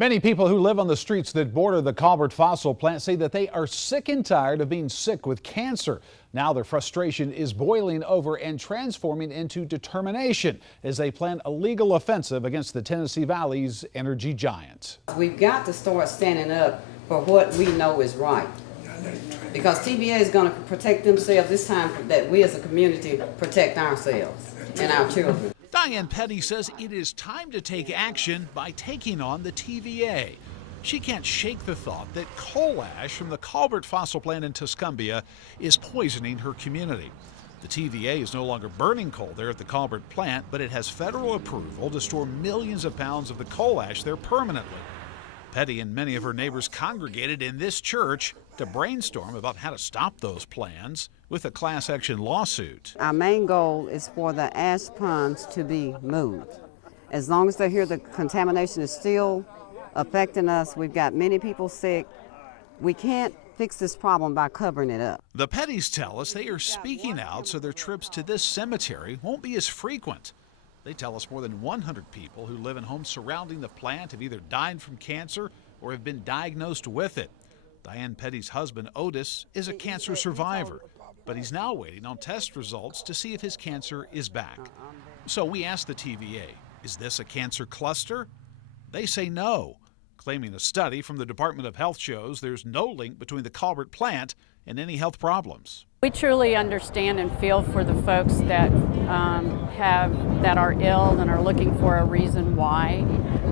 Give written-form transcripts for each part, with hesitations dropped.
Many people who live on the streets that border the Colbert fossil plant say that they are sick and tired of being sick with cancer. Now their frustration is boiling over and transforming into determination as they plan a legal offensive against the Tennessee Valley's energy giant. We've got to start standing up for what we know is right. Because TVA is going to protect themselves this time, that we as a community protect ourselves and our children. Diane Petty says it is time to take action by taking on the TVA. She can't shake the thought that coal ash from the Colbert fossil plant in Tuscumbia is poisoning her community. The TVA is no longer burning coal there at the Colbert plant, but it has federal approval to store millions of pounds of the coal ash there permanently. Petty and many of her neighbors congregated in this church to brainstorm about how to stop those plans with a class action lawsuit. Our main goal is for the ash ponds to be moved. As long as they're here, the contamination is still affecting us. We've got many people sick. We can't fix this problem by covering it up. The Pettys tell us they are speaking out so their trips to this cemetery won't be as frequent. They tell us more than 100 people who live in homes surrounding the plant have either died from cancer or have been diagnosed with it. Diane Petty's husband, Otis, is a cancer survivor, but he's now waiting on test results to see if his cancer is back. So we asked the TVA, is this a cancer cluster? They say no, claiming a study from the Department of Health shows there's no link between the Colbert plant and any health problems. We truly understand and feel for the folks that are ill and are looking for a reason why,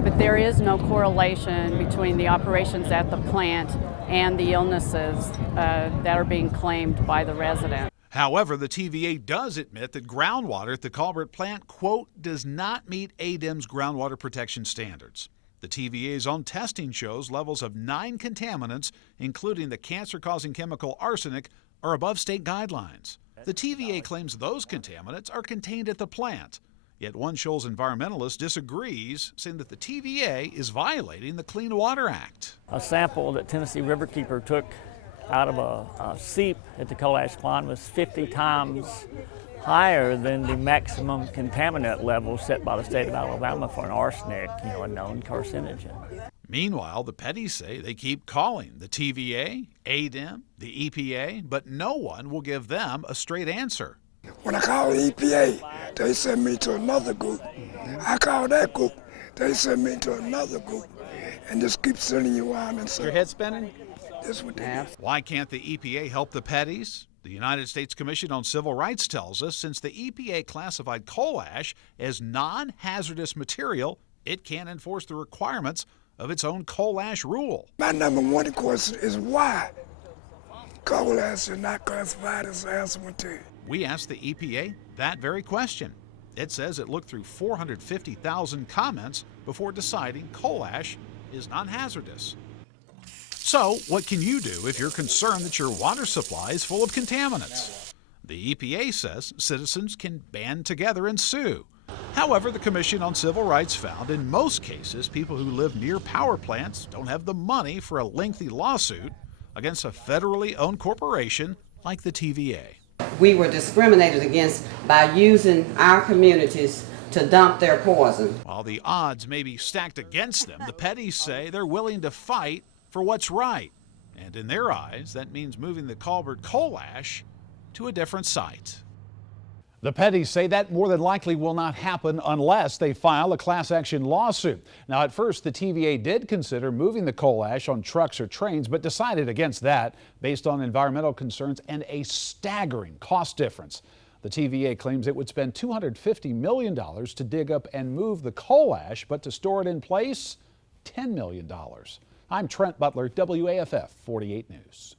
but there is no correlation between the operations at the plant and the illnesses that are being claimed by the resident. However, the TVA does admit that groundwater at the Colbert plant, quote, does not meet ADEM's groundwater protection standards. The TVA's own testing shows levels of 9 contaminants, including the cancer-causing chemical arsenic, are above state guidelines. The TVA claims those contaminants are contained at the plant. Yet one Shoals environmentalist disagrees, saying that the TVA is violating the Clean Water Act. A sample that Tennessee Riverkeeper took out of a seep at the coal ash pond was 50 times higher than the maximum contaminant level set by the state of Alabama for an arsenic, a known carcinogen. Meanwhile, the Pettys say they keep calling the TVA, ADEM, the EPA, but no one will give them a straight answer. When I call the EPA, they send me to another group. I call that group, they send me to another group, and just keep sending you on and Your head spinning? That's what they do. Why can't the EPA help the Pettys? The United States Commission on Civil Rights tells us since the EPA classified coal ash as non-hazardous material, it can't enforce the requirements of its own coal ash rule. My number one question is why coal ash is not classified as hazardous material. We asked the EPA that very question. It says it looked through 450,000 comments before deciding coal ash is non-hazardous. So what can you do if you're concerned that your water supply is full of contaminants? The EPA says citizens can band together and sue. However, the Commission on Civil Rights found in most cases people who live near power plants don't have the money for a lengthy lawsuit against a federally owned corporation like the TVA. We were discriminated against by using our communities to dump their poison. While the odds may be stacked against them, the Pettys say they're willing to fight for what's right. And in their eyes, that means moving the Colbert coal ash to a different site. The Pettys say that more than likely will not happen unless they file a class action lawsuit. Now, at first, the TVA did consider moving the coal ash on trucks or trains, but decided against that based on environmental concerns and a staggering cost difference. The TVA claims it would spend $250 million to dig up and move the coal ash, but to store it in place, $10 million. I'm Trent Butler, WAFF 48 News.